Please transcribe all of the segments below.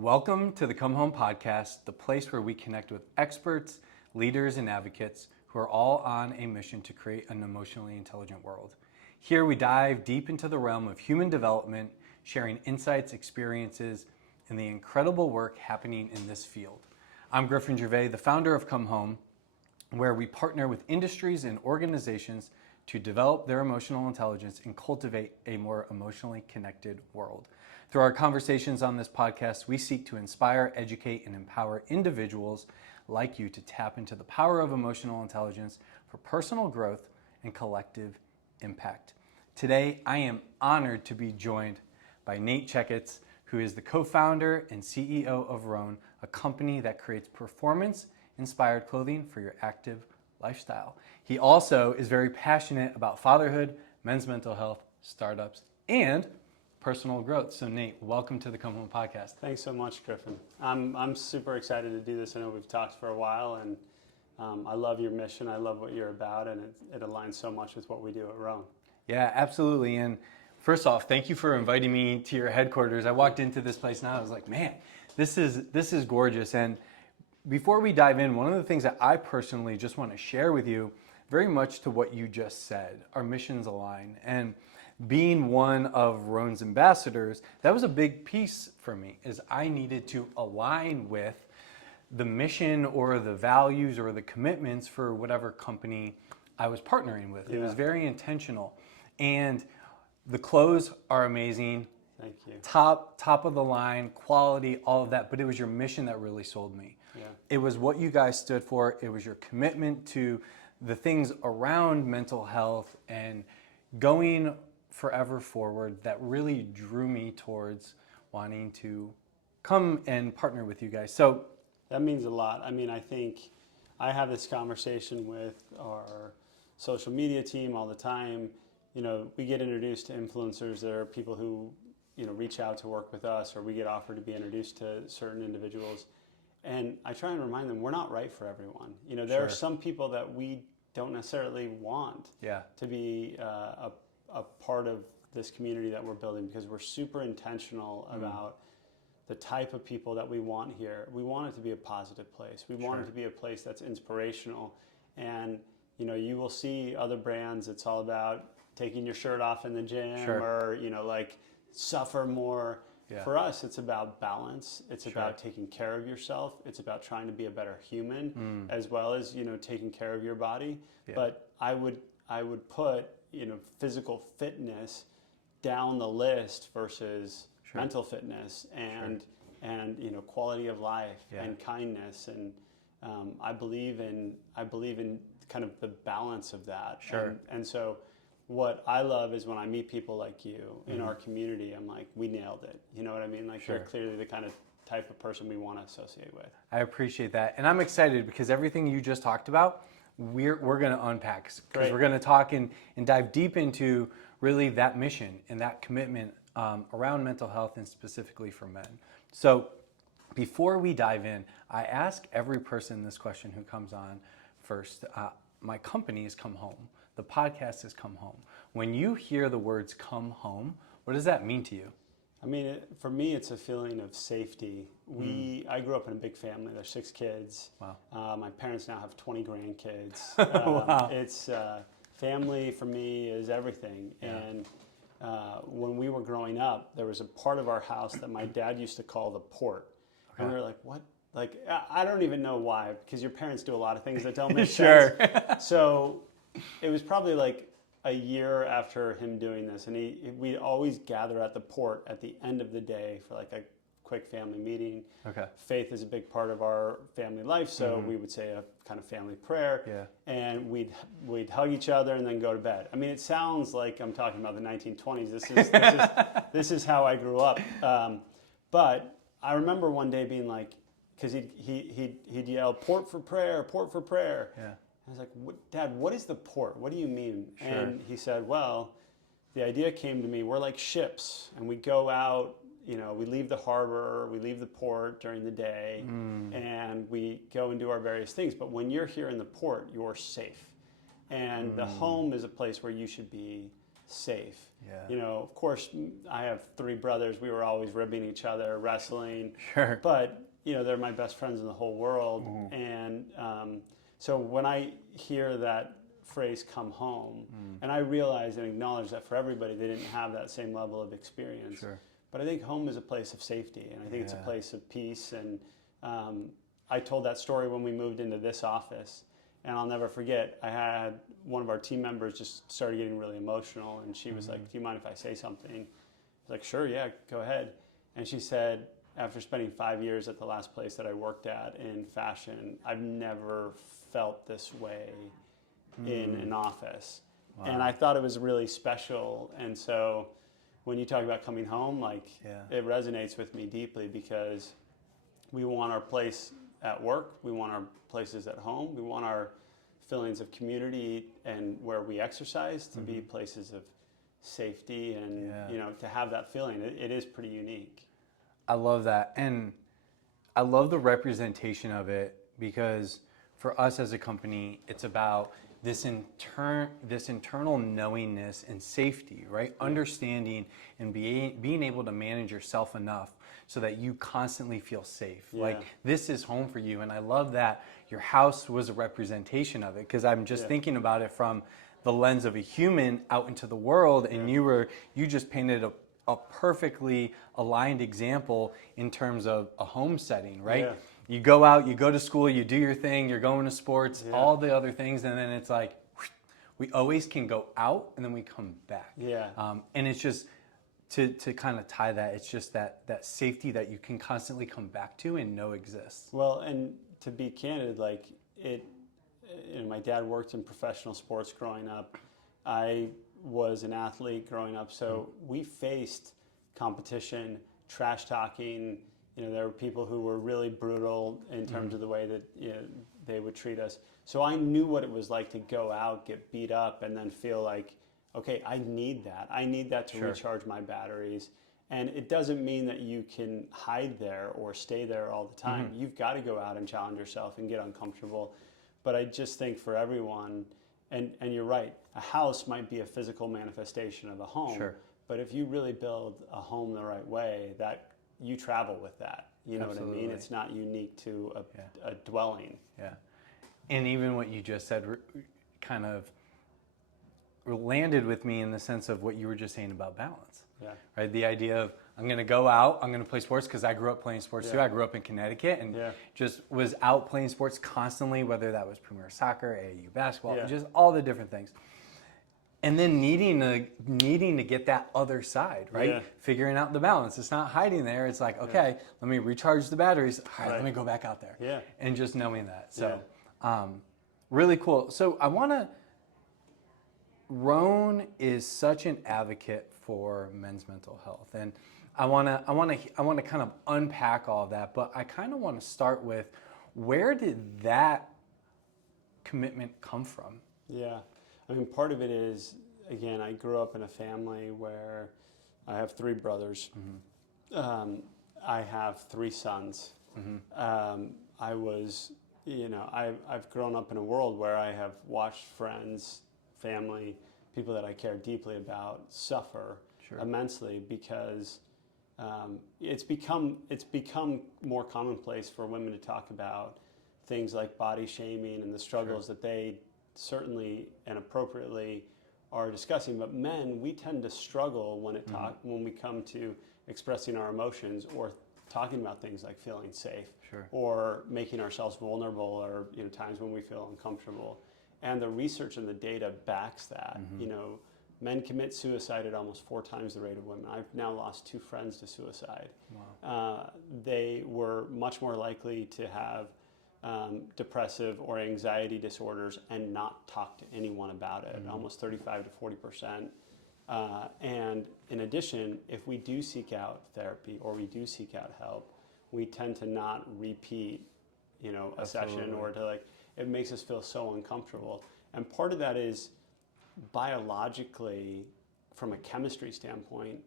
Welcome to the Come Home Podcast, the place where we connect with experts, leaders, and advocates who are all on a mission to create an emotionally intelligent world. Here we dive deep into the realm of human development, sharing insights, experiences, and the incredible work happening in this field. I'm Griffin Gervais, the founder of Come Home, where we partner with industries and organizations to develop their emotional intelligence and cultivate a more emotionally connected world. Through our conversations on this podcast, we seek to inspire, educate, and empower individuals like you to tap into the power of emotional intelligence for personal growth and collective impact. Today, I am honored to be joined by Nate Checketts, who is the co-founder and CEO of Rhone, a company that creates performance-inspired clothing for your active lifestyle. He also is very passionate about fatherhood, men's mental health, startups, and personal growth. So Nate, welcome to the Come Home Podcast. Thanks so much, Griffin. I'm super excited to do this. I know we've talked for a while, and I love your mission. I love what you're about, and it aligns so much with what we do at Rhone. Yeah, absolutely. And first off, thank you for inviting me to your headquarters. I walked into this place now, I was like, man, this is gorgeous. And before we dive in, one of the things that I personally just want to share with you, very much to what you just said, our missions align. And being one of Rhone's ambassadors, that was a big piece for me, is I needed to align with the mission or the values or the commitments for whatever company I was partnering with. It was very intentional. And the clothes are amazing. Thank you. Top of the line, quality, all of that, but it was your mission that really sold me. Yeah. It was what you guys stood for. It was your commitment to the things around mental health and going forever forward that really drew me towards wanting to come and partner with you guys. So that means a lot. I mean, I think I have this conversation with our social media team all the time. You know, we get introduced to influencers. There are people who, reach out to work with us, or we get offered to be introduced to certain individuals. And I try and remind them we're not right for everyone. There are some people that we don't necessarily want to be a part of this community that we're building, because we're super intentional about the type of people that we want here. We want it to be a positive place. We want it to be a place that's inspirational. And, you will see other brands, it's all about taking your shirt off in the gym or, suffer more. Yeah. For us, it's about balance. It's about taking care of yourself. It's about trying to be a better human, as well as, taking care of your body. Yeah. But I would put, physical fitness down the list versus mental fitness and quality of life and kindness. And I believe in kind of the balance of that. And so what I love is when I meet people like you in our community, I'm like, we nailed it. You know what I mean? Like, you're clearly the kind of type of person we want to associate with. I appreciate that. And I'm excited because everything you just talked about, we're going to unpack, because we're going to talk and dive deep into really that mission and that commitment around mental health, and specifically for men. So before we dive in, I ask every person this question who comes on first. My company has come home. The podcast has come home. When you hear the words come home, what does that mean to you? I mean, for me, it's a feeling of safety. I grew up in a big family. There's 6 kids. Wow. My parents now have 20 grandkids. Wow. It's family for me is everything. Yeah. And when we were growing up, there was a part of our house that my dad used to call the port. Okay. And we were like, what? Like, I don't even know why, because your parents do a lot of things that don't make sense. So it was probably like a year after him doing this, and we'd always gather at the port at the end of the day for like a quick family meeting. Okay. Faith is a big part of our family life, so we would say a kind of family prayer, and we'd hug each other and then go to bed. I mean, it sounds like I'm talking about the 1920s. This is how I grew up. But I remember one day being like, because he'd yell, "Port for prayer, port for prayer." Yeah. I was like, "Dad, what is the port? What do you mean?" And he said, "Well, the idea came to me. We're like ships, and we go out. We leave the harbor, we leave the port during the day, and we go and do our various things. But when you're here in the port, you're safe, and the home is a place where you should be safe. Yeah. You know, of course, I have 3 brothers. We were always ribbing each other, wrestling. Sure. But, you know, they're my best friends in the whole world. And so when I hear that phrase, come home, and I realize and acknowledge that for everybody, they didn't have that same level of experience. Sure. But I think home is a place of safety, and I think it's a place of peace. And I told that story when we moved into this office. And I'll never forget, I had one of our team members just started getting really emotional, and she was like, do you mind if I say something? I was like, sure, yeah, go ahead. And she said, after spending 5 years at the last place that I worked at in fashion, I've never felt this way in an office. Wow. And I thought it was really special. And so when you talk about coming home, like it resonates with me deeply, because we want our place at work, we want our places at home, we want our feelings of community and where we exercise to be places of safety, and you know, to have that feeling. It is pretty unique. I love that, and I love the representation of it, because for us as a company, it's about this internal knowingness and safety, right? Understanding and being able to manage yourself enough so that you constantly feel safe. Like, this is home for you. And I love that your house was a representation of it, because I'm just thinking about it from the lens of a human out into the world, and you just painted a perfectly aligned example in terms of a home setting, right? Yeah. You go out, you go to school, you do your thing, you're going to sports, all the other things, and then it's like, we always can go out and then we come back. Yeah. And it's just, to kind of tie that, it's just that safety that you can constantly come back to and know exists. Well, and to be candid, like you know, my dad worked in professional sports growing up. I was an athlete growing up, so we faced competition, trash talking. You know, there were people who were really brutal in terms of the way that, you know, they would treat us. So I knew what it was like to go out, get beat up, and then feel like, okay, I need that. I need that to recharge my batteries. And it doesn't mean that you can hide there or stay there all the time. You've got to go out and challenge yourself and get uncomfortable. But I just think for everyone, and you're right, a house might be a physical manifestation of a home. Sure. But if you really build a home the right way, that you travel with that. You know what I mean? It's not unique to a dwelling. Yeah. And even what you just said kind of landed with me in the sense of what you were just saying about balance. Yeah. Right? The idea of, I'm going to go out, I'm going to play sports, because I grew up playing sports too. I grew up in Connecticut and just was out playing sports constantly, whether that was Premier Soccer, AAU basketball, just all the different things. And then needing to get that other side, right? Yeah. Figuring out the balance. It's not hiding there. It's like, okay, let me recharge the batteries. All right, let me go back out there. Yeah. And just knowing that. So really cool. So I want to, Rhone is such an advocate for men's mental health. And I want to kind of unpack all of that, but I kind of want to start with, where did that commitment come from? Yeah. I mean, part of it is, again, I grew up in a family where I have 3 brothers. I have 3 sons. I was, you know, I've grown up in a world where I have watched friends, family, people that I care deeply about suffer immensely, because it's become more commonplace for women to talk about things like body shaming and the struggles that they certainly and appropriately are discussing. But men, we tend to struggle when we come to expressing our emotions or talking about things like feeling safe or making ourselves vulnerable, or, you know, times when we feel uncomfortable. And the research and the data backs that. You know, men commit suicide at almost 4 times the rate of women. I've now lost 2 friends to suicide. Wow. They were much more likely to have depressive or anxiety disorders and not talk to anyone about it, almost 35 to 40%. And in addition, if we do seek out therapy or we do seek out help, we tend to not repeat, you know, a session, or to, like, it makes us feel so uncomfortable. And part of that is biologically, from a chemistry standpoint,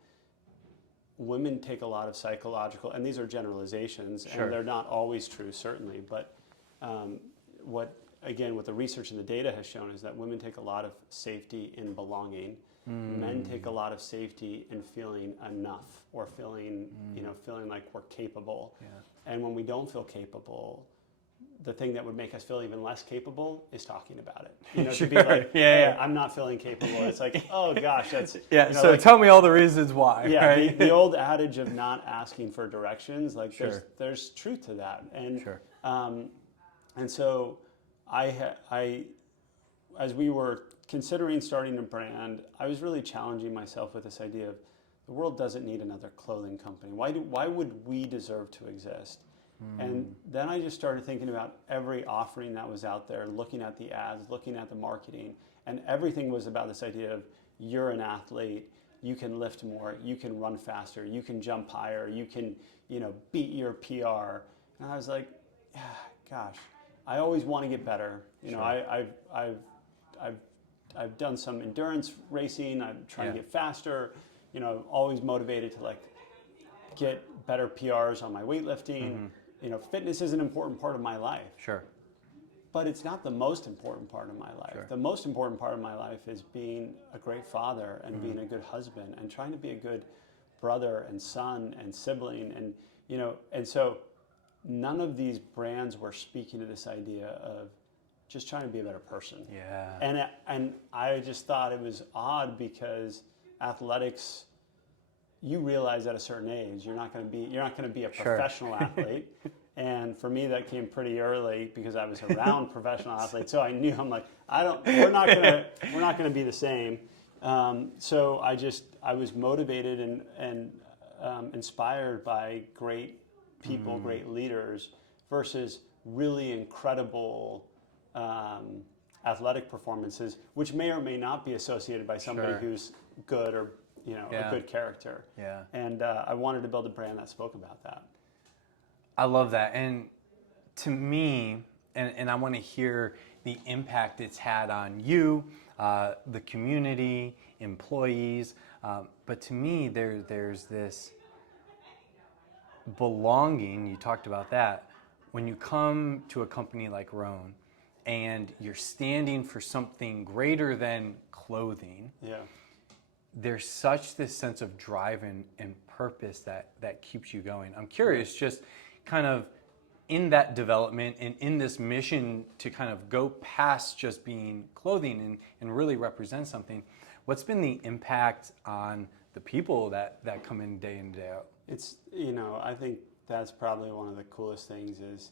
women take a lot of psychological, and these are generalizations, and they're not always true, certainly, but what again, what the research and the data has shown is that women take a lot of safety in belonging. Men take a lot of safety in feeling enough or feeling, feeling like we're capable. Yeah. And when we don't feel capable, the thing that would make us feel even less capable is talking about it. Sure. To be like, Yeah. I'm not feeling capable. It's like, oh gosh, that's So like, tell me all the reasons why. Yeah, right? the old adage of not asking for directions, like Sure. there's truth to that, and Sure. and so I as we were considering starting a brand, I was really challenging myself with this idea of the world doesn't need another clothing company. Why would we deserve to exist? And then I just started thinking about every offering that was out there, looking at the ads, looking at the marketing, and everything was about this idea of you're an athlete, you can lift more, you can run faster, you can jump higher, you can, beat your PR. And I was like, gosh, I always want to get better. I've done some endurance racing. I'm trying to get faster. Always motivated to get better PRs on my weightlifting. Fitness is an important part of my life. Sure. But it's not the most important part of my life. Sure. The most important part of my life is being a great father and being a good husband and trying to be a good brother and son and sibling and so none of these brands were speaking to this idea of just trying to be a better person. Yeah. And I just thought it was odd because athletics, you realize at a certain age you're not going to be a professional athlete. And for me, that came pretty early because I was around professional athletes. So I knew we're not going to be the same. So I was motivated and inspired by great people, great leaders, versus really incredible athletic performances, which may or may not be associated by somebody who's good or a good character. Yeah. And I wanted to build a brand that spoke about that. I love that. And to me, and I want to hear the impact it's had on you, the community, employees. But to me, there's this belonging. You talked about that. When you come to a company like Rhone and you're standing for something greater than clothing, there's such this sense of drive and purpose that keeps you going. I'm curious, just kind of in that development and in this mission to kind of go past just being clothing and really represent something, what's been the impact on the people that come in and day out? It's, I think that's probably one of the coolest things is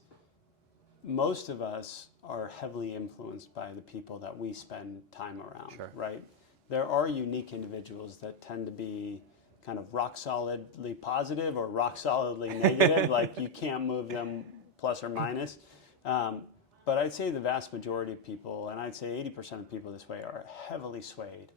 most of us are heavily influenced by the people that we spend time around, right? There are unique individuals that tend to be kind of rock solidly positive or rock solidly negative, like you can't move them plus or minus. But I'd say the vast majority of people, and I'd say 80% of people this way, are heavily swayed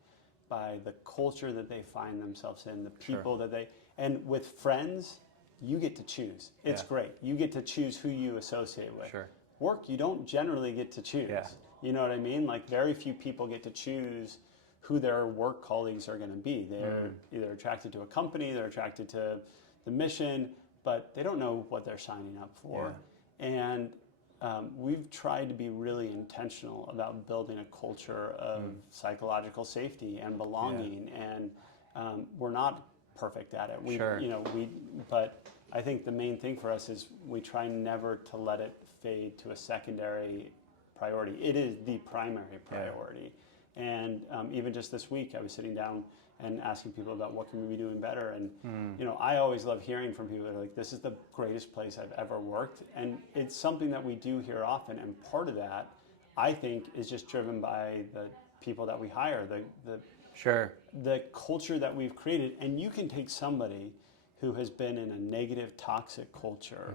by the culture that they find themselves in, the people that they, and with friends, you get to choose. It's great. You get to choose who you associate with. Work, you don't generally get to choose. You know what I mean? Like very few people get to choose who their work colleagues are going to be. They're either attracted to a company, they're attracted to the mission, but they don't know what they're signing up for. And we've tried to be really intentional about building a culture of psychological safety and belonging, and we're not perfect at it. But I think the main thing for us is we try never to let it fade to a secondary priority. It is the primary priority. And even just this week, I was sitting down and asking people about what can we be doing better. And I always love hearing from people that are like, "This is the greatest place I've ever worked," and it's something that we do hear often. And part of that, I think, is just driven by the people that we hire, the culture that we've created. And you can take somebody who has been in a negative, toxic culture,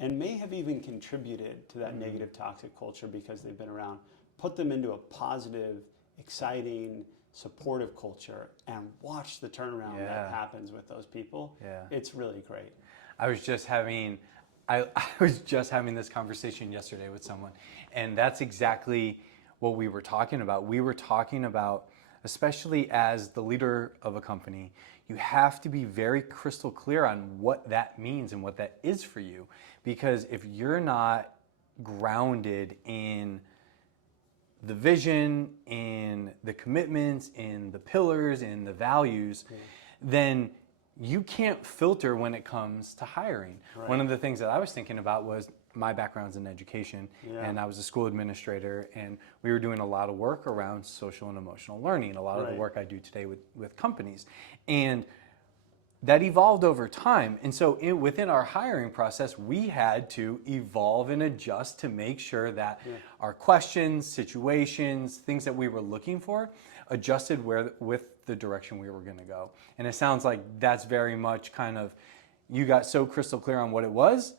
and may have even contributed to that negative, toxic culture because they've been around, put them into a positive, exciting, supportive culture, and watch the turnaround that happens with those people. It's really great. I was just having this conversation yesterday with someone, and that's exactly what we were talking about. We were talking about, especially as the leader of a company, you have to be very crystal clear on what that means and what that is for you. Because if you're not grounded in the vision, in the commitments, in the pillars, in the values, then you can't filter when it comes to hiring. Right. One of the things that I was thinking about was my background's in education, Yeah. and I was a school administrator, and we were doing a lot of work around social and emotional learning, a lot of the Right. work I do today with companies. And that evolved over time. And so within our hiring process, we had to evolve and adjust to make sure that our questions, situations, things that we were looking for adjusted with the direction we were going to go. And it sounds like that's very much kind of, you got so crystal clear on what it was.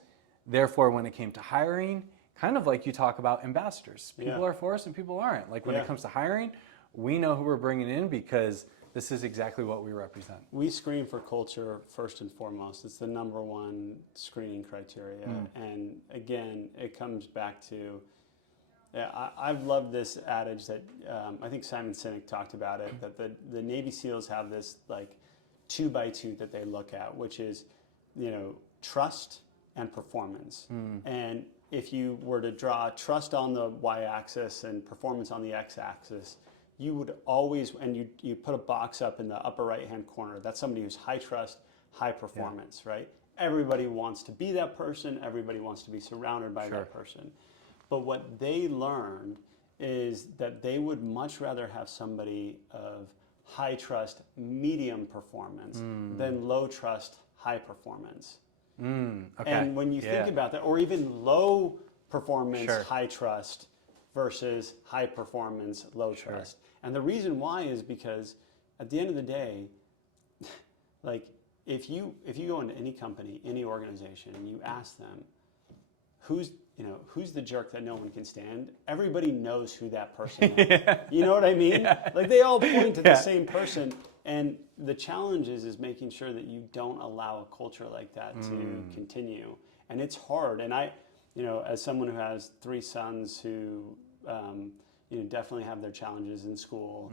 Therefore, when it came to hiring, kind of like you talk about ambassadors. People are for us and people aren't. Like when it comes to hiring, we know who we're bringing in because this is exactly what we represent. We screen for culture first and foremost. It's the number one screening criteria. And again, it comes back to, I've loved this adage that I think Simon Sinek talked about it, that the Navy SEALs have this like 2x2 that they look at, which is, trust and performance. And if you were to draw trust on the y-axis and performance on the x-axis, you would always, and you put a box up in the upper right-hand corner, that's somebody who's high trust, high performance, right? Everybody wants to be that person. Everybody wants to be surrounded by that person. But what they learned is that they would much rather have somebody of high trust, medium performance than low trust, high performance. Okay. And when you think about that, or even low performance, high trust versus high performance, low trust. And the reason why is because at the end of the day, like if you go into any company, any organization, and you ask them, who's the jerk that no one can stand? Everybody knows who that person is. You know what I mean? Like they all point to the same person. And the challenge is making sure that you don't allow a culture like that to continue. And it's hard. And I, as someone who has 3 sons who, definitely have their challenges in school,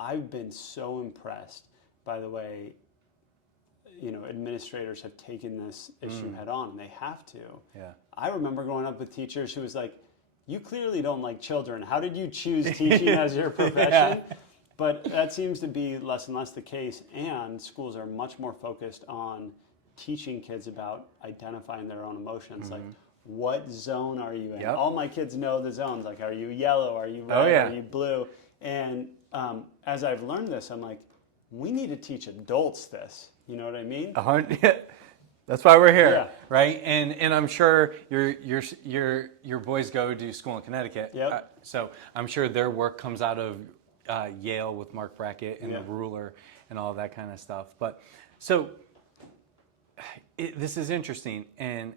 I've been so impressed by the way, administrators have taken this issue head on, and they have to. Yeah. I remember growing up with teachers who was like, you clearly don't like children. How did you choose teaching as your profession? But that seems to be less and less the case, and schools are much more focused on teaching kids about identifying their own emotions. Like, what zone are you in? Yep. All my kids know the zones. Like, are you yellow? Are you red? Are you blue? And as I've learned this, I'm like, we need to teach adults this. You know what I mean? That's why we're here, right? And I'm sure your boys go to school in Connecticut. Yep. So I'm sure their work comes out of Yale with Mark Brackett and the ruler and all that kind of stuff. But so this is interesting, and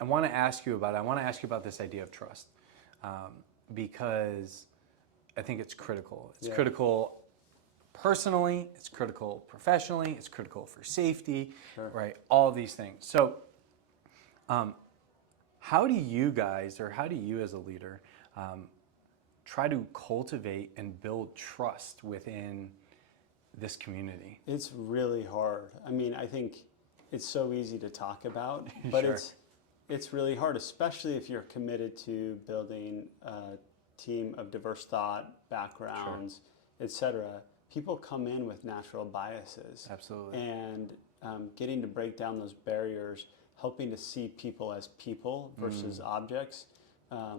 I want to ask you about this idea of trust, because I think it's critical. It's critical personally, it's critical professionally, it's critical for safety, right? All these things. So how do you guys, or how do you as a leader, try to cultivate and build trust within this community? It's really hard. I mean, I think it's so easy to talk about, but it's really hard, especially if you're committed to building a team of diverse thought, backgrounds, etc. People come in with natural biases. Absolutely. And getting to break down those barriers, helping to see people as people versus objects.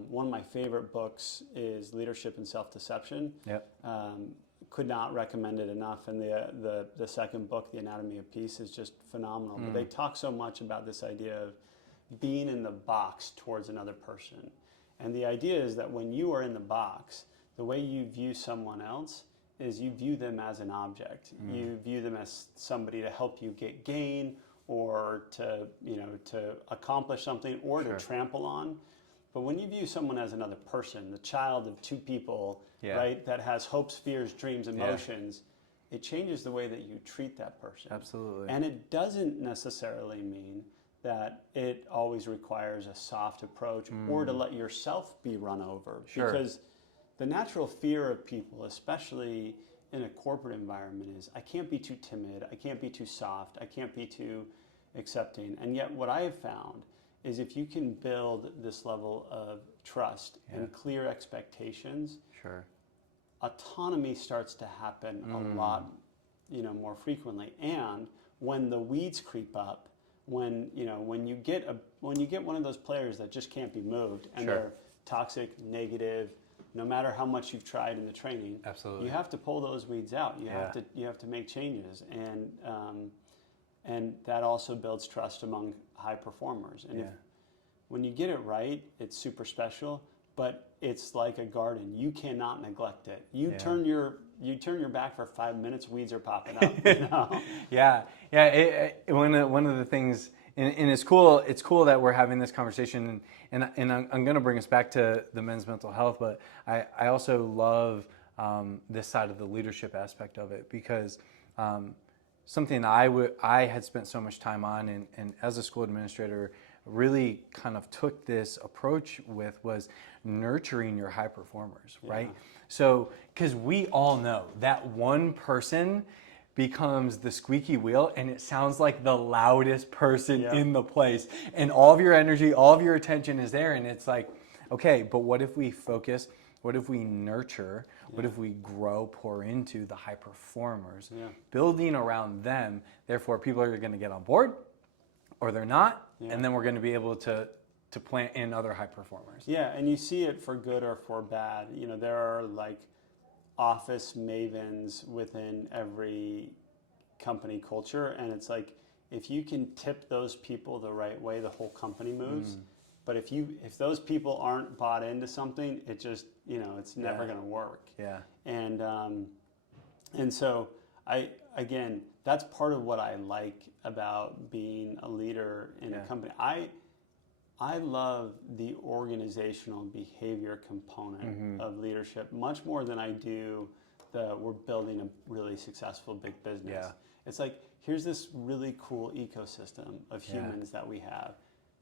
One of my favorite books is Leadership and Self-Deception. Yep. Could not recommend it enough. And the second book, The Anatomy of Peace, is just phenomenal. But they talk so much about this idea of being in the box towards another person. And the idea is that when you are in the box, the way you view someone else is you view them as an object. You view them as somebody to help you get gain, or to accomplish something, or to trample on. But when you view someone as another person, the child of 2 people, right, that has hopes, fears, dreams, emotions, it changes the way that you treat that person. Absolutely. And it doesn't necessarily mean that it always requires a soft approach or to let yourself be run over. Because the natural fear of people, especially in a corporate environment, is I can't be too timid, I can't be too soft, I can't be too accepting. And yet what I have found is if you can build this level of trust and clear expectations, Sure. autonomy starts to happen a lot, more frequently. And when the weeds creep up, when you get one of those players that just can't be moved and they're toxic, negative, no matter how much you've tried in the training, Absolutely. you have to pull those weeds out. You have to make changes, and that also builds trust among high performers. And when you get it right, it's super special. But it's like a garden. You cannot neglect it. You turn your back for 5 minutes, weeds are popping up. Yeah. One of the things, and it's cool. It's cool that we're having this conversation, and I'm going to bring us back to the men's mental health. But I also love this side of the leadership aspect of it, because something I had spent so much time on, and as a school administrator, really kind of took this approach with, was nurturing your high performers, right? So, because we all know that one person becomes the squeaky wheel, and it sounds like the loudest person in the place, and all of your energy, all of your attention is there, and it's like, okay, but what if we focus? What if we nurture? What if we grow, pour into the high performers, building around them? Therefore, people are going to get on board, or they're not, and then we're going to be able to plant in other high performers. Yeah, and you see it for good or for bad. There are like office mavens within every company culture, and it's like, if you can tip those people the right way, the whole company moves. But if those people aren't bought into something, it just, it's never going to work. Yeah. And so again, that's part of what I like about being a leader in a company. I love the organizational behavior component of leadership much more than I do we're building a really successful big business. Yeah. It's like, here's this really cool ecosystem of humans that we have.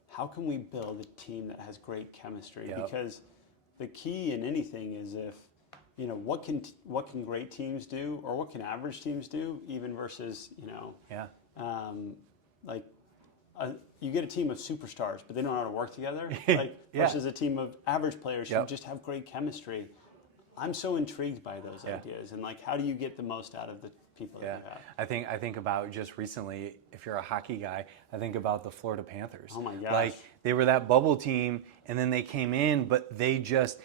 How can we build a team that has great chemistry? Because the key in anything is what can great teams do, or what can average teams do, even versus you get a team of superstars, but they don't know how to work together, versus a team of average players who just have great chemistry. I'm so intrigued by those ideas, and how do you get the most out of the people that you have? I think about just recently, if you're a hockey guy, I think about the Florida Panthers. Oh my gosh. They were that bubble team, and then they came in, but they just,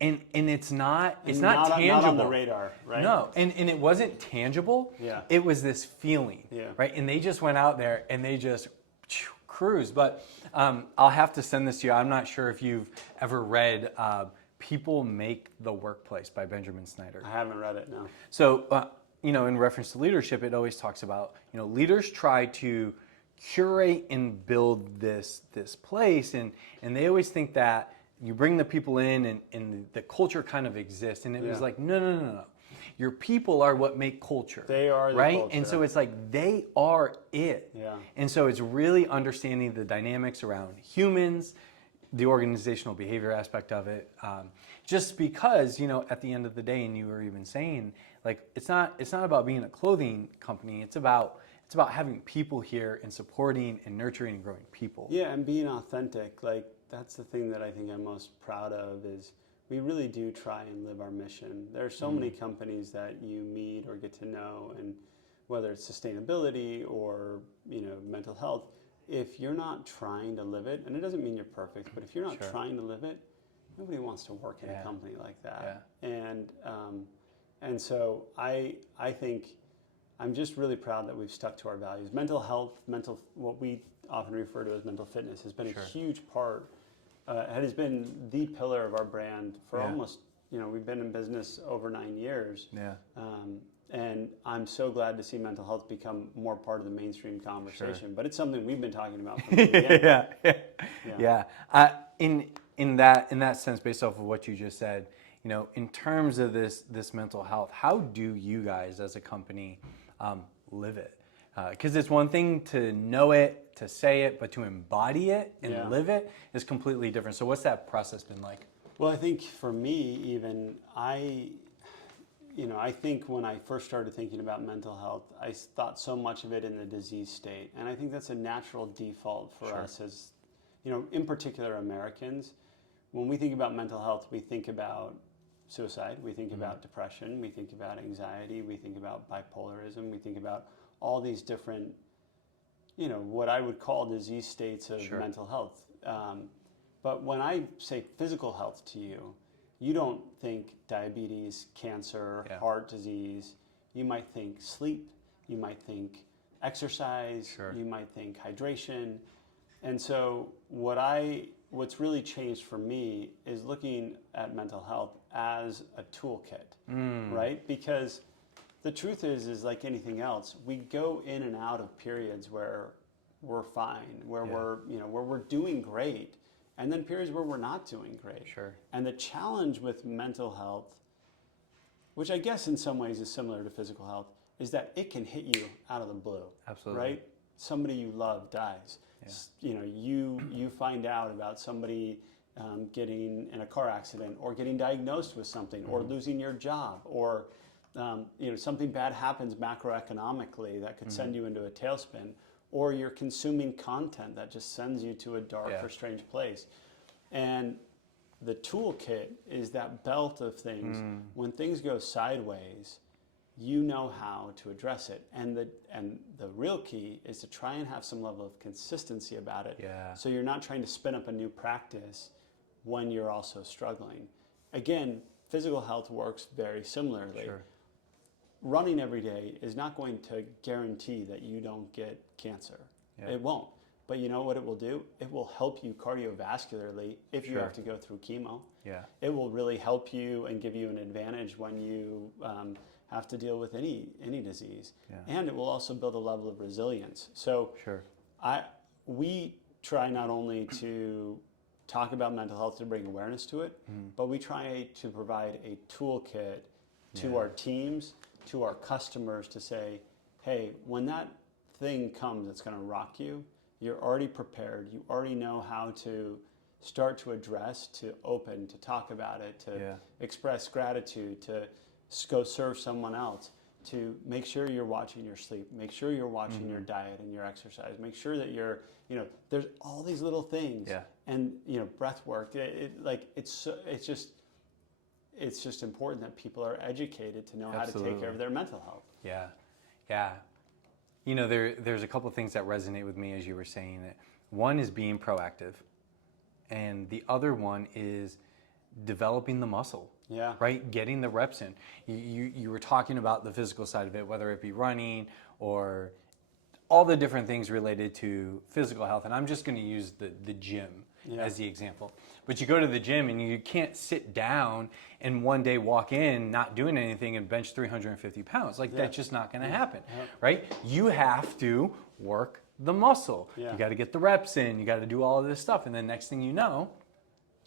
and it's not tangible. Not on the radar, right? No, and it wasn't tangible. Yeah. It was this feeling, right? And they just went out there and they just cruised. But I'll have to send this to you. I'm not sure if you've ever read People Make the Workplace by Benjamin Snyder. I haven't read it, no. So, in reference to leadership, it always talks about, leaders try to curate and build this place, and they always think that you bring the people in and the culture kind of exists. And it was like, no. Your people are what make culture. They are the right? culture. And so it's like, they are it. Yeah. And so it's really understanding the dynamics around humans, the organizational behavior aspect of it. Just because, at the end of the day, and you were even saying, it's not about being a clothing company. It's about having people here and supporting and nurturing and growing people. Yeah, and being authentic. That's the thing that I think I'm most proud of, is we really do try and live our mission. There are so many companies that you meet or get to know, and whether it's sustainability or mental health, if you're not trying to live it, and it doesn't mean you're perfect, but if you're not trying to live it, nobody wants to work in a company like that. And so I think I'm just really proud that we've stuck to our values. Mental health, what we often refer to as mental fitness, has been a huge part. It has been the pillar of our brand for almost, we've been in business over 9 years. Yeah. And I'm so glad to see mental health become more part of the mainstream conversation. But it's something we've been talking about from the beginning. In that sense, based off of what you just said, in terms of this mental health, how do you guys as a company live it? Because it's one thing to know it, to say it, but to embody it and live it is completely different. So what's that process been like? Well, I think for me, even I think when I first started thinking about mental health, I thought so much of it in the disease state. And I think that's a natural default for us in particular Americans, when we think about mental health, we think about suicide, we think about depression, we think about anxiety, we think about bipolarism, we think about all these different, what I would call disease states of mental health. But when I say physical health to you, you don't think diabetes, cancer, heart disease. You might think sleep, you might think exercise, you might think hydration. And so what's really changed for me is looking at mental health as a toolkit, right? Because the truth is like anything else, we go in and out of periods where we're fine, where we're doing great, and then periods where we're not doing great. Sure. And the challenge with mental health, which I guess in some ways is similar to physical health, is that it can hit you out of the blue. Absolutely. Right? Somebody you love dies. Yeah. You find out about somebody getting in a car accident, or getting diagnosed with something, or losing your job, or something bad happens macroeconomically that could send you into a tailspin, or you're consuming content that just sends you to a dark or strange place. And the toolkit is that belt of things. When things go sideways, you know how to address it. And the real key is to try and have some level of consistency about it. Yeah. So you're not trying to spin up a new practice when you're also struggling. Again, physical health works very similarly. Sure. Running every day is not going to guarantee that you don't get cancer. Yeah. It won't. But you know what it will do? It will help you cardiovascularly if you have to go through chemo. Yeah. It will really help you and give you an advantage when you have to deal with any disease. Yeah. And it will also build a level of resilience. So we try not only to talk about mental health to bring awareness to it, but we try to provide a toolkit to our teams, to our customers, to say, hey, when that thing comes that's going to rock you, you're already prepared. You already know how to start to address, to open, to talk about it, to express gratitude, to go serve someone else, to make sure you're watching your sleep, make sure you're watching your diet and your exercise, make sure that you're, there's all these little things. Yeah. And, breath work, it's just important that people are educated to know how to take care of their mental health. Yeah. Yeah. There's a couple of things that resonate with me as you were saying it. One is being proactive, and the other one is developing the muscle. Yeah. Right? Getting the reps in. You were talking about the physical side of it, whether it be running or all the different things related to physical health. And I'm just going to use the gym as the example. But you go to the gym and you can't sit down and one day walk in not doing anything and bench 350 pounds. That's just not going to happen, right? You have to work the muscle. Yeah. You got to get the reps in. You got to do all of this stuff. And then next thing you know,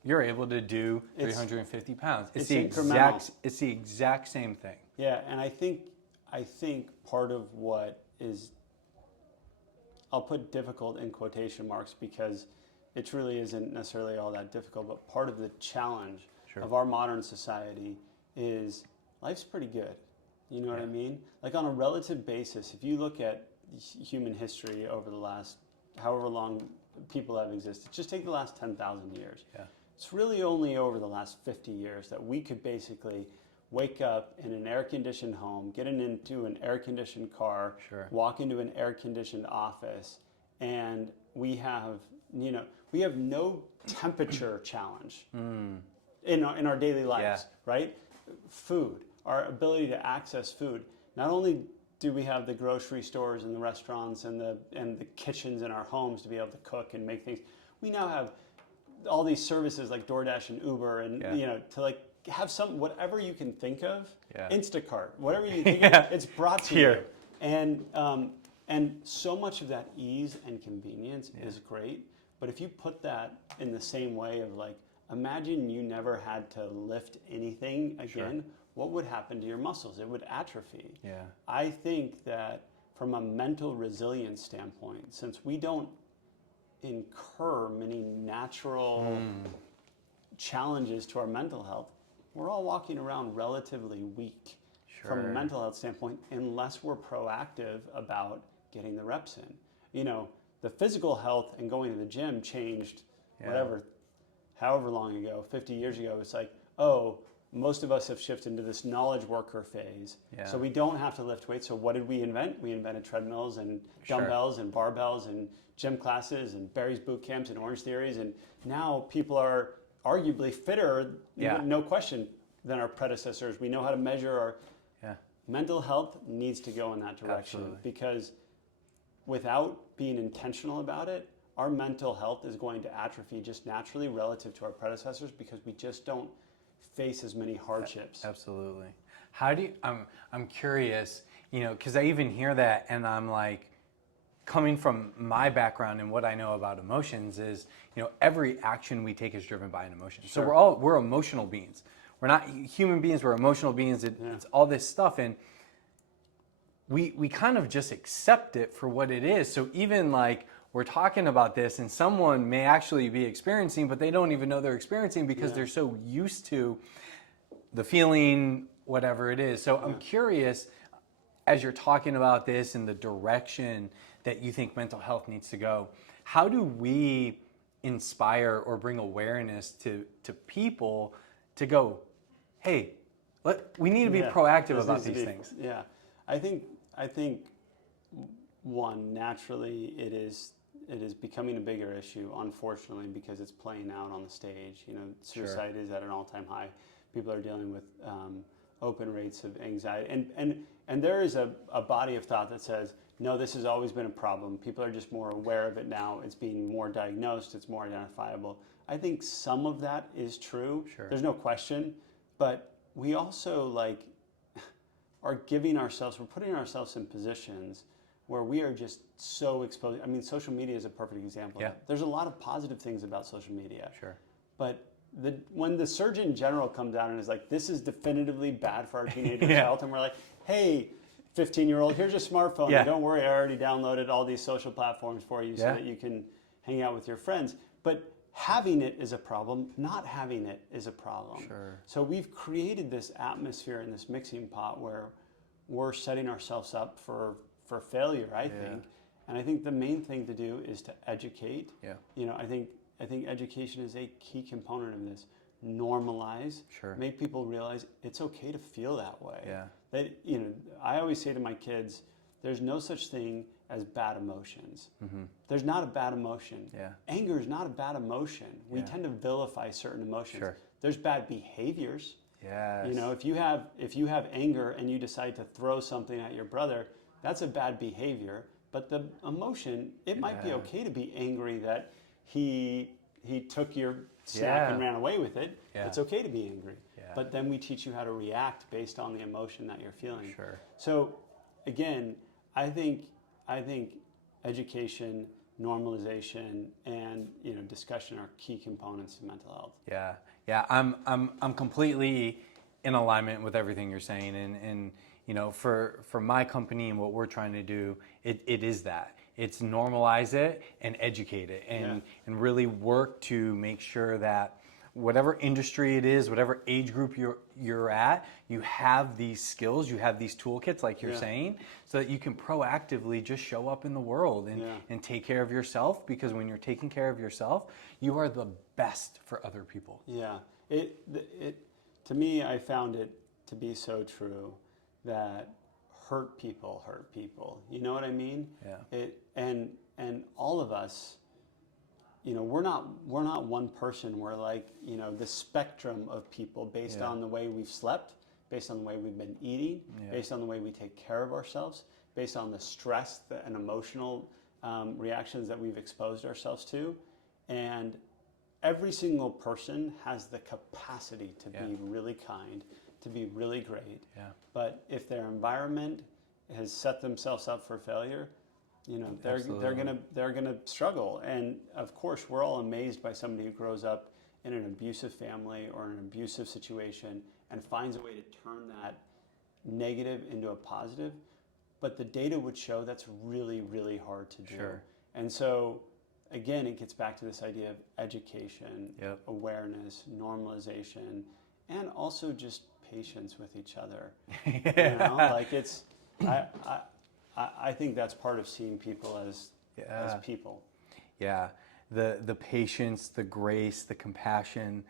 you're able to do 350 pounds. It's the exact same thing. Yeah, and I think part of what is, I'll put difficult in quotation marks because it truly isn't necessarily all that difficult, but part of the challenge of our modern society is life's pretty good. You know what I mean? Like on a relative basis, if you look at human history over the last, however long people have existed, just take the last 10,000 years. Yeah. It's really only over the last 50 years that we could basically wake up in an air-conditioned home, get into an air-conditioned car, walk into an air-conditioned office, and we have no temperature challenge in our daily lives, right? Food, our ability to access food. Not only do we have the grocery stores and the restaurants and the kitchens in our homes to be able to cook and make things, we now have all these services like DoorDash and Uber and to like have some, whatever you can think of, Instacart, whatever you think of, it's brought to you. And so much of that ease and convenience is great, but if you put that in the same way of like, imagine you never had to lift anything again, what would happen to your muscles? It would atrophy. Yeah. I think that from a mental resilience standpoint, since we don't incur many natural challenges to our mental health, we're all walking around relatively weak from a mental health standpoint unless we're proactive about getting the reps in. the physical health and going to the gym changed however long ago, 50 years ago. It's like, oh, most of us have shifted into this knowledge worker phase. Yeah. So we don't have to lift weights. So what did we invent? We invented treadmills and dumbbells and barbells and gym classes and Barry's boot camps and Orange Theories. And now people are arguably fitter, no question, than our predecessors. We know how to measure our mental health needs to go in that direction. Absolutely. Because without being intentional about it, our mental health is going to atrophy just naturally relative to our predecessors because we just don't face as many hardships. Absolutely. How do you, I'm curious, because I even hear that and I'm like, coming from my background and what I know about emotions is, every action we take is driven by an emotion. Sure. So we're emotional beings. We're not human beings, we're emotional beings. It's all this stuff. And we kind of just accept it for what it is. So even like we're talking about this and someone may actually be experiencing, but they don't even know they're experiencing because they're so used to the feeling, whatever it is. So I'm curious, as you're talking about this and the direction that you think mental health needs to go, how do we inspire or bring awareness to people to go, hey, we need to be proactive about these things? Yeah, I think one, naturally it is becoming a bigger issue, unfortunately, because it's playing out on the stage. Suicide is at an all-time high. People are dealing with open rates of anxiety, and there is a body of thought that says, no, this has always been a problem. People are just more aware of it now. It's being more diagnosed. It's more identifiable. I think some of that is true. Sure. There's no question, but we also are putting ourselves in positions where we are just so exposed. I mean, social media is a perfect example. Yeah. There's a lot of positive things about social media. Sure. But when the Surgeon General comes down and is like, this is definitively bad for our teenagers' health, and we're like, hey, 15-year-old, here's your smartphone. Yeah. Don't worry, I already downloaded all these social platforms for you so that you can hang out with your friends. But having it is a problem. Not having it is a problem. Sure. So we've created this atmosphere in this mixing pot where we're setting ourselves up for failure, I think. And I think the main thing to do is to educate. Yeah. I think education is a key component of this. Normalize. Sure. Make people realize it's okay to feel that way. Yeah. That, I always say to my kids, there's no such thing as bad emotions. Mm-hmm. There's not a bad emotion. Yeah. Anger is not a bad emotion. We tend to vilify certain emotions. Sure. There's bad behaviors. Yes. If you have anger and you decide to throw something at your brother, that's a bad behavior. But the emotion, it might be okay to be angry that he took your snack and ran away with it. Yeah. It's okay to be angry. Yeah. But then we teach you how to react based on the emotion that you're feeling. Sure. So again, I think education, normalization, and discussion are key components of mental health. Yeah. Yeah. I'm completely in alignment with everything you're saying, and for my company and what we're trying to do, it is that. It's normalize it and educate it and really work to make sure that whatever industry it is, whatever age group you're at, you have these skills, you have these toolkits like you're saying, so that you can proactively just show up in the world and take care of yourself, because when you're taking care of yourself, you are the best for other people. Yeah. To me, I found it to be so true that hurt people. You know what I mean? Yeah. And all of us, we're not one person. We're like, the spectrum of people based on the way we've slept, based on the way we've been eating, based on the way we take care of ourselves, based on the stress and emotional reactions that we've exposed ourselves to. And every single person has the capacity to be really kind, to be really great. Yeah. But if their environment has set themselves up for failure, they're gonna struggle. And of course, we're all amazed by somebody who grows up in an abusive family or an abusive situation and finds a way to turn that negative into a positive. But the data would show that's really, really hard to do. Sure. And so, again, it gets back to this idea of education, awareness, normalization, and also just patience with each other. I think that's part of seeing people as as people. Yeah, the patience, the grace, the compassion,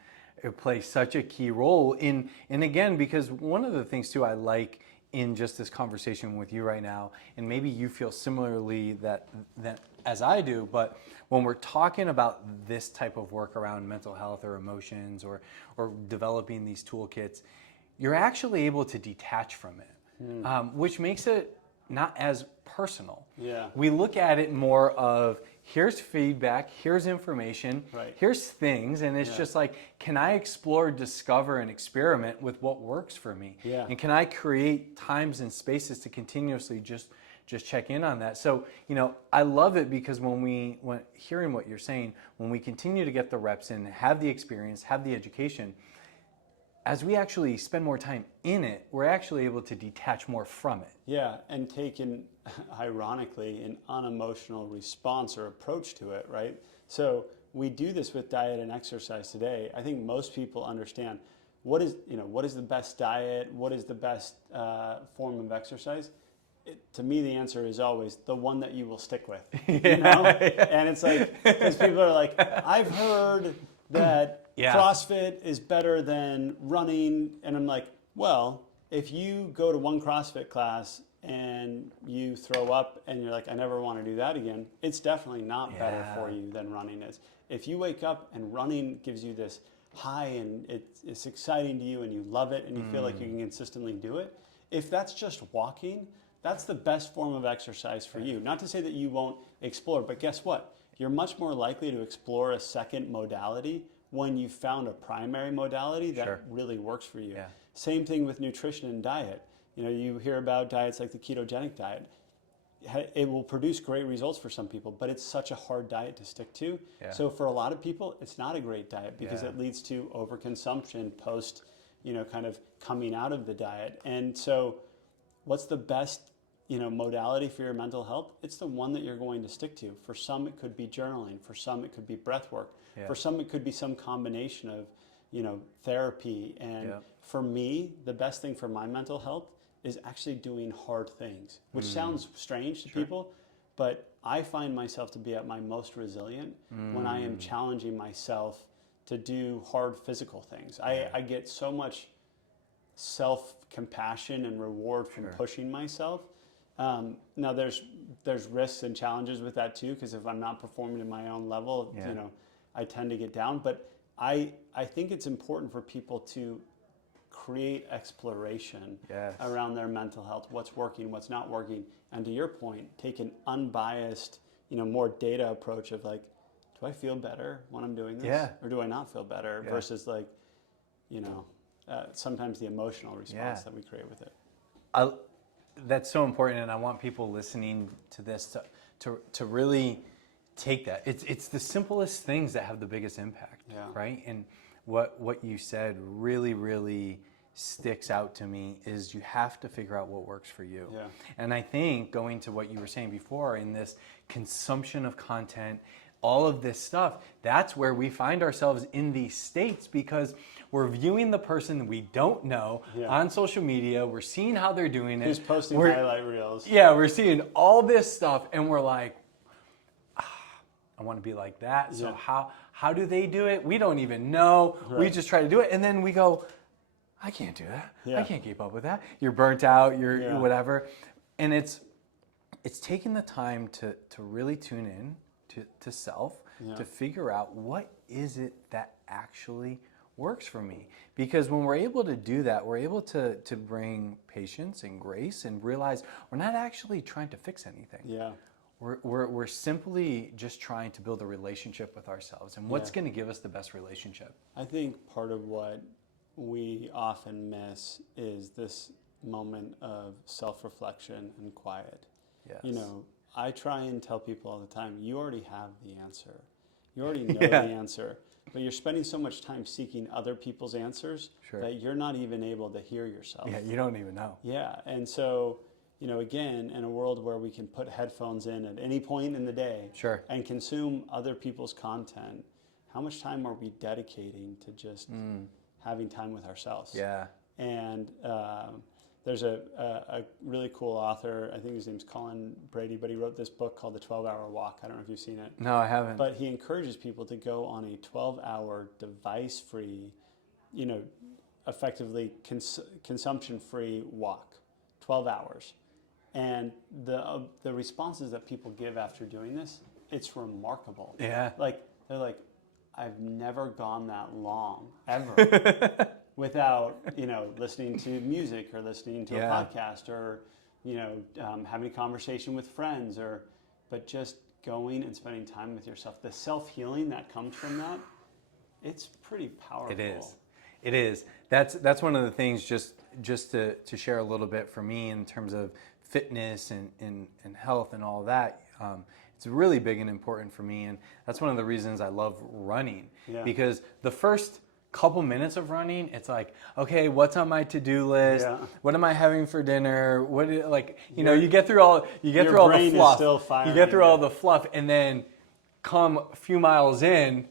it plays such a key role in, and again, because one of the things too I like in just this conversation with you right now, and maybe you feel similarly that as I do, but when we're talking about this type of work around mental health or emotions or developing these toolkits, you're actually able to detach from it, which makes it not as personal. Yeah. We look at it more of here's feedback, here's information, Right. here's things, and it's just like, can I explore, discover, and experiment with what works for me? Yeah. And can I create times and spaces to continuously just check in on that? So, I love it because when hearing what you're saying, when we continue to get the reps in, have the experience, have the education, as we actually spend more time in it, we're actually able to detach more from it. Yeah, and take ironically, an unemotional response or approach to it, right? So we do this with diet and exercise today. I think most people understand what is the best diet, what is the best form of exercise. To me, the answer is always the one that you will stick with. And it's like, because people are like, I've heard that CrossFit is better than running, and I'm like, well, if you go to one CrossFit class and you throw up and you're like, I never want to do that again, it's definitely not better for you than running is. If you wake up and running gives you this high and it's exciting to you and you love it and you feel like you can consistently do it, if that's just walking, that's the best form of exercise for you. Not to say that you won't explore, but guess what? You're much more likely to explore a second modality when you've found a primary modality that really works for you. Same thing with nutrition and diet. You hear about diets like the ketogenic diet. It will produce great results for some people, but it's such a hard diet to stick to. So for a lot of people, it's not a great diet because it leads to overconsumption post, kind of coming out of the diet. And so what's the best modality for your mental health? It's the one that you're going to stick to. For some, it could be journaling. For some, it could be breath work. For some, it could be some combination of, therapy. And for me, the best thing for my mental health is actually doing hard things, which sounds strange to people, but I find myself to be at my most resilient when I am challenging myself to do hard physical things. I get so much self-compassion and reward from pushing myself. Now there's risks and challenges with that too, because if I'm not performing at my own level, I tend to get down. But I think it's important for people to create exploration around their mental health, what's working, what's not working, and to your point, take an unbiased, more data approach of like, do I feel better when I'm doing this, or do I not feel better? Versus like, sometimes the emotional response that we create with it. That's so important, and I want people listening to this to really take that. It's the simplest things that have the biggest impact, right? And what you said really, really sticks out to me is you have to figure out what works for you. And I think going to what you were saying before in this consumption of content, all of this stuff, that's where we find ourselves in these states because we're viewing the person we don't know on social media. We're seeing how they're doing it. Who's posting highlight reels. Yeah, we're seeing all this stuff and we're like, I want to be like that. So how do they do it? We don't even know. We just try to do it. And then we go, I can't do that. I can't keep up with that. You're burnt out, you're whatever. And it's taking the time to really tune in to self, to figure out what is it that actually works for me. Because when we're able to do that, we're able to bring patience and grace and realize we're not actually trying to fix anything. We're simply just trying to build a relationship with ourselves. And what's going to give us the best relationship? I think part of what we often miss is this moment of self-reflection and quiet. I try and tell people all the time, you already have the answer. You already know the answer. But you're spending so much time seeking other people's answers that you're not even able to hear yourself. You don't even know. And so, again, in a world where we can put headphones in at any point in the day and consume other people's content, how much time are we dedicating to just having time with ourselves? And There's a really cool author, I think his name's Colin Brady, but he wrote this book called The 12-Hour Walk. I don't know if you've seen it. No, I haven't. But he encourages people to go on a 12-hour device-free, effectively consumption-free walk, 12 hours. And the responses that people give after doing this, it's remarkable. Yeah. They're like, I've never gone that long ever without listening to music or listening to a podcast or having a conversation with friends but just going and spending time with yourself. The self-healing that comes from that, it's pretty powerful. It is. That's one of the things just to share a little bit for me in terms of fitness and health and all that. It's really big and important for me, and that's one of the reasons I love running. Yeah. Because the first couple minutes of running, it's like, okay, what's on my to-do list? Yeah. What am I having for dinner? You get through all the fluff. You get through all the fluff, and then come a few miles in,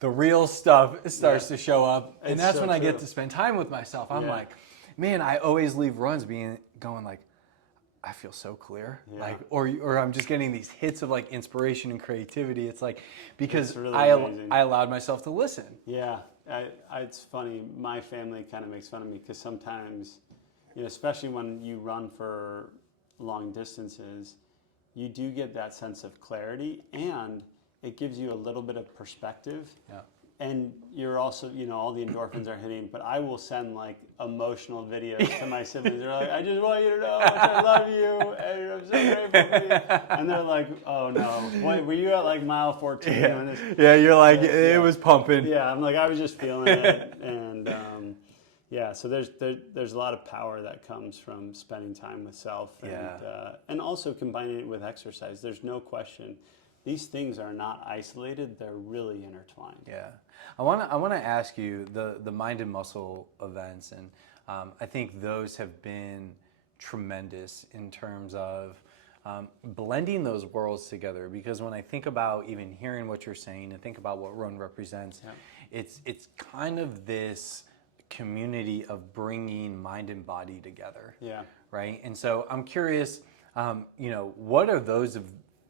the real stuff starts to show up, and that's so when I get to spend time with myself. I'm like, man, I always leave runs going like, I feel so clear, or I'm just getting these hits of inspiration and creativity. It's like because really I allowed myself to listen. Yeah, it's funny. My family kind of makes fun of me because sometimes, especially when you run for long distances, you do get that sense of clarity, and it gives you a little bit of perspective. Yeah. And you're also, all the endorphins are hitting, but I will send emotional videos to my siblings. They're like, I just want you to know I love you, and I'm so grateful for you. And they're like, oh no, were you at mile 14? Yeah, you're like, it was pumping. Yeah, I'm like, I was just feeling it. And so there's a lot of power that comes from spending time with self and also combining it with exercise. There's no question. These things are not isolated, they're really intertwined. Yeah. I want to ask you the Mind and Muscle events, and I think those have been tremendous in terms of blending those worlds together, because when I think about even hearing what you're saying and think about what Rhone represents, it's kind of this community of bringing mind and body together. Yeah. Right? And so I'm curious, what are those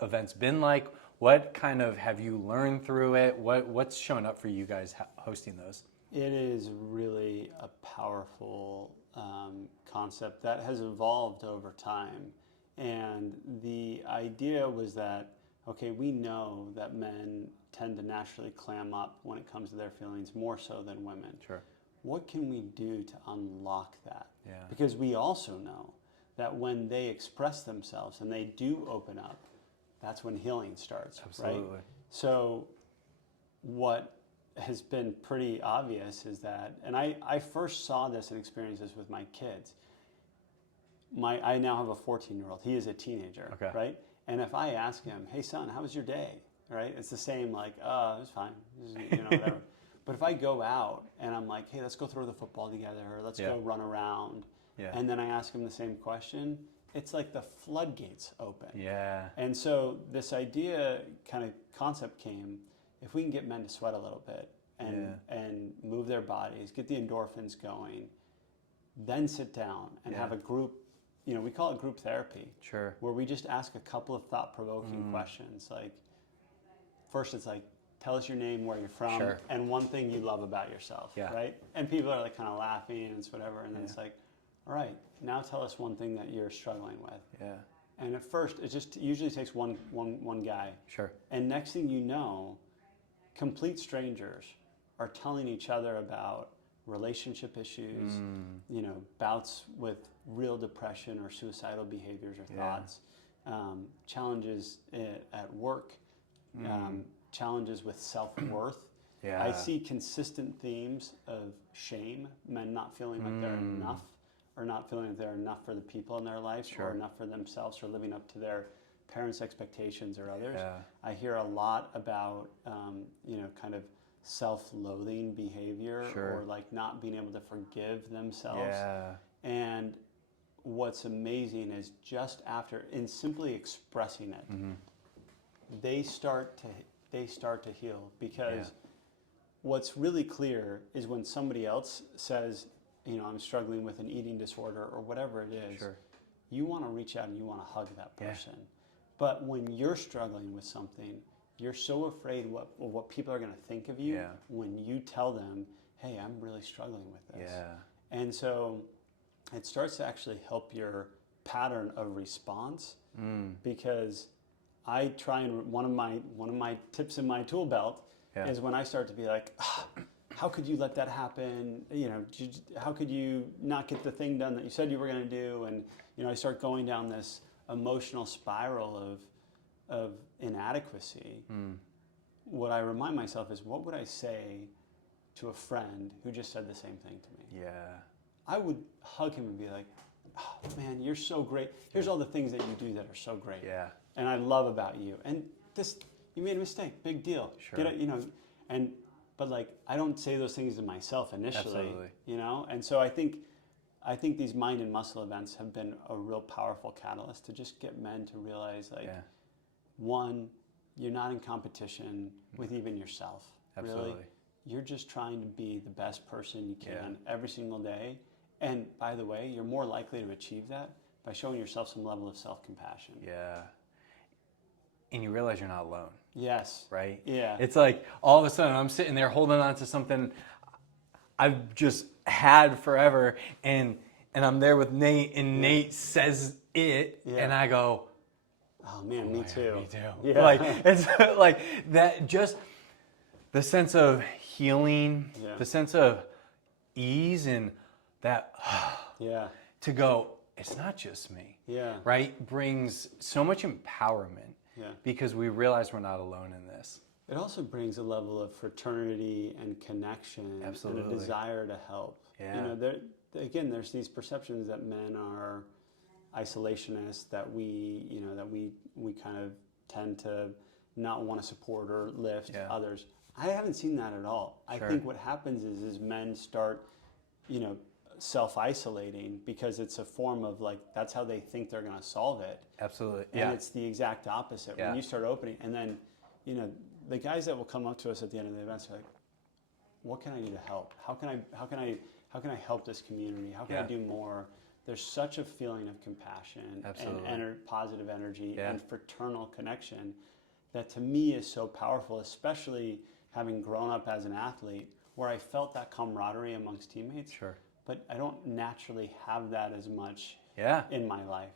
events been like? What kind of have you learned through it? What's shown up for you guys hosting those? It is really a powerful concept that has evolved over time. And the idea was that, okay, we know that men tend to naturally clam up when it comes to their feelings more so than women. Sure. What can we do to unlock that? Yeah. Because we also know that when they express themselves and they do open up, that's when healing starts. Absolutely. Right? So what has been pretty obvious is that, and I first saw this and experienced this with my kids. I now have a 14-year-old. He is a teenager, right? And if I ask him, hey son, how was your day? Right? It's the same it was fine, whatever. But if I go out and I'm like, hey, let's go throw the football together, or let's go run around, and then I ask him the same question, it's like the floodgates open. Yeah. And so this concept came, if we can get men to sweat a little bit and move their bodies, get the endorphins going, then sit down and have a group, we call it group therapy. Sure. Where we just ask a couple of thought-provoking questions. Like, first it's like, tell us your name, where you're from, and one thing you love about yourself, right? And people are kind of laughing and it's whatever, and then it's like, all right, now tell us one thing that you're struggling with. Yeah. And at first, it just usually takes one guy. Sure. And next thing you know, complete strangers are telling each other about relationship issues, bouts with real depression or suicidal behaviors or thoughts, challenges at work, challenges with self-worth. Yeah. I see consistent themes of shame, men not feeling like they're enough, or not feeling like they're enough for the people in their lives, or enough for themselves, or living up to their parents' expectations or others. Yeah. I hear a lot about, kind of self-loathing behavior, or not being able to forgive themselves. Yeah. And what's amazing is just after, in simply expressing it, they start to heal, because what's really clear is when somebody else says, I'm struggling with an eating disorder or whatever it is, Sure. you want to reach out and you want to hug that Yeah. person. But when you're struggling with something, you're so afraid what people are going to think of you Yeah. when you tell them, hey, I'm really struggling with this. Yeah. And so it starts to actually help your pattern of response, because I try and one of my tips in my tool belt is when I start to be like, how could you let that happen? How could you not get the thing done that you said you were going to do? And I start going down this emotional spiral of inadequacy. What I remind myself is, what would I say to a friend who just said the same thing to me? Yeah. I would hug him and be like, oh, man, you're so great. Here's all the things that you do that are so great. Yeah. And I love about you. And this, you made a mistake, big deal. Sure. But like, I don't say those things to myself initially. Absolutely. And so I think these mind and muscle events have been a real powerful catalyst to just get men to realize, like, one, you're not in competition with even yourself. Absolutely. Really. You're just trying to be the best person you can every single day. And by the way, you're more likely to achieve that by showing yourself some level of self-compassion. Yeah. And you realize you're not alone. Yes. Right? Yeah. It's like all of a sudden I'm sitting there holding on to something I've just had forever, and I'm there with Nate, and Nate says it, and I go, oh man, me too. Me too. Yeah. Like, it's like that, just the sense of healing, the sense of ease, and that to go, it's not just me. Yeah. Right? Brings so much empowerment. Yeah. Because we realize we're not alone in this. It also brings a level of fraternity and connection. Absolutely. And a desire to help. Yeah. There's these perceptions that men are isolationists, that we kind of tend to not want to support or lift others. I haven't seen that at all. I think what happens is men start, self-isolating, because it's a form of, like, that's how they think they're going to solve it. Absolutely. And it's the exact opposite. When you start opening, and then, the guys that will come up to us at the end of the events are like, what can I do to help? How can I help this community? How can I do more? There's such a feeling of compassion and positive energy and fraternal connection that to me is so powerful, especially having grown up as an athlete, where I felt that camaraderie amongst teammates. Sure. But I don't naturally have that as much in my life.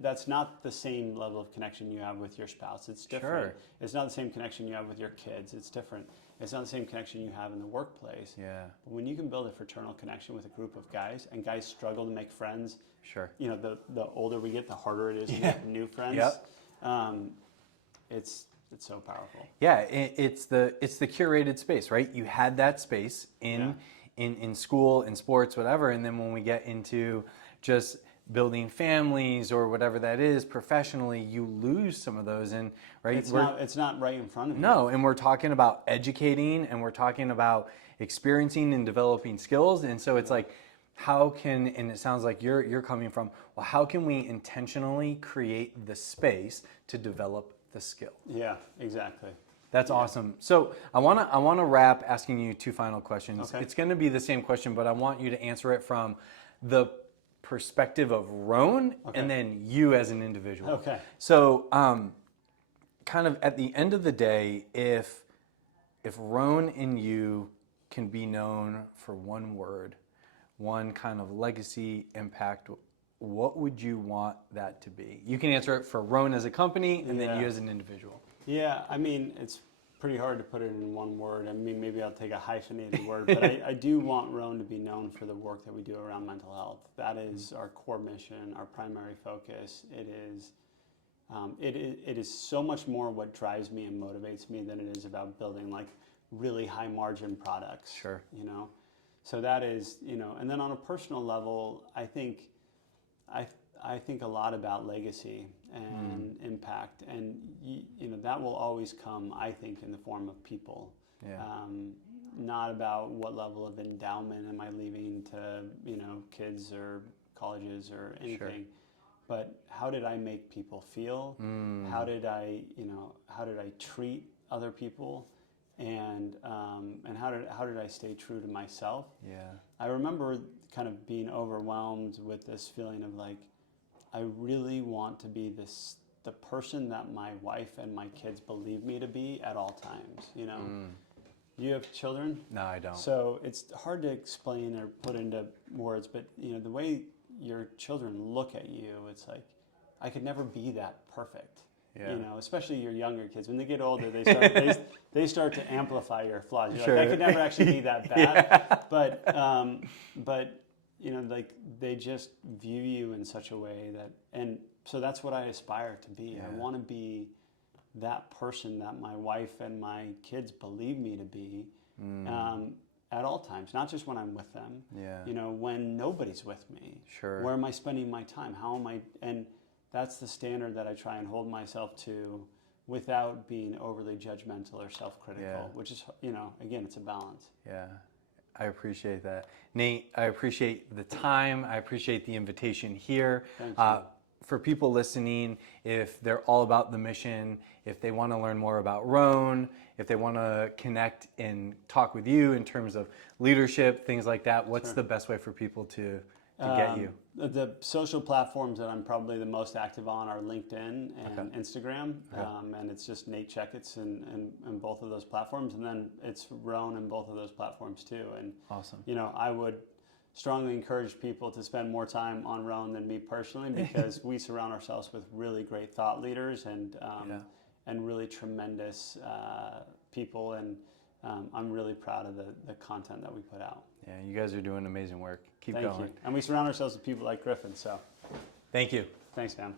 That's not the same level of connection you have with your spouse. It's different. Sure. It's not the same connection you have with your kids. It's different. It's not the same connection you have in the workplace. Yeah. But when you can build a fraternal connection with a group of guys, and guys struggle to make friends. Sure. The older we get, the harder it is to make new friends. Yep. It's so powerful. Yeah, it's the curated space, right? You had that space in school, in sports, whatever, and then when we get into just building families or whatever that is professionally, you lose some of those, and it's not right in front of you. No, and we're talking about educating, and we're talking about experiencing and developing skills, and so it's like, how can, and it sounds like you're coming from, well, how can we intentionally create the space to develop the skill? Yeah, exactly. That's awesome. So I want to wrap asking you two final questions. Okay. It's going to be the same question, but I want you to answer it from the perspective of Rhone and then you as an individual. Okay. So kind of at the end of the day, if Rhone and you can be known for one word, one kind of legacy impact, what would you want that to be? You can answer it for Rhone as a company and then you as an individual. Yeah, I mean, it's pretty hard to put it in one word. I mean, maybe I'll take a hyphenated word, but I do want Rhone to be known for the work that we do around mental health. That is our core mission, our primary focus. It is so much more what drives me and motivates me than it is about building like really high margin products. Sure. So that is, and then on a personal level, I think a lot about legacy and impact, and that will always come, I think, in the form of people. Yeah. Not about what level of endowment am I leaving to kids or colleges or anything, but how did I make people feel? How did I treat other people? and how did I stay true to myself? Yeah. I remember kind of being overwhelmed with this feeling of like, I really want to be the person that my wife and my kids believe me to be at all times, you know? You have children? No, I don't. So it's hard to explain or put into words, but you know, the way your children look at you, it's like, I could never be that perfect. Yeah. You know, especially your younger kids. When they get older, they start to amplify your flaws. You're Sure. like, I could never actually be that bad. But you know, like they just view you in such a way that, and so that's what I aspire to be. Yeah. I want to be that person that my wife and my kids believe me to be at all times, not just when I'm with them. Yeah. You know, when nobody's with me. Sure. Where am I spending my time? How am I? And that's the standard that I try and hold myself to without being overly judgmental or self-critical, Yeah. which is, you know, again, it's a balance. Yeah, I appreciate that. Nate, I appreciate the time. I appreciate the invitation here. Thank you. For people listening, if they're all about the mission, if they want to learn more about Rhone, if they want to connect and talk with you in terms of leadership, things like that, what's the best way for people to get you? The social platforms that I'm probably the most active on are LinkedIn and Instagram, and it's just Nate Checketts in both of those platforms, and then it's Rhone in both of those platforms too. And Awesome. you know, I would strongly encourage people to spend more time on Rhone than me personally, because we surround ourselves with really great thought leaders and really tremendous people, and I'm really proud of the content that we put out. Yeah, you guys are doing amazing work. Keep Thank going. you. And we surround ourselves with people like Griffin, so Thank you. thanks, man.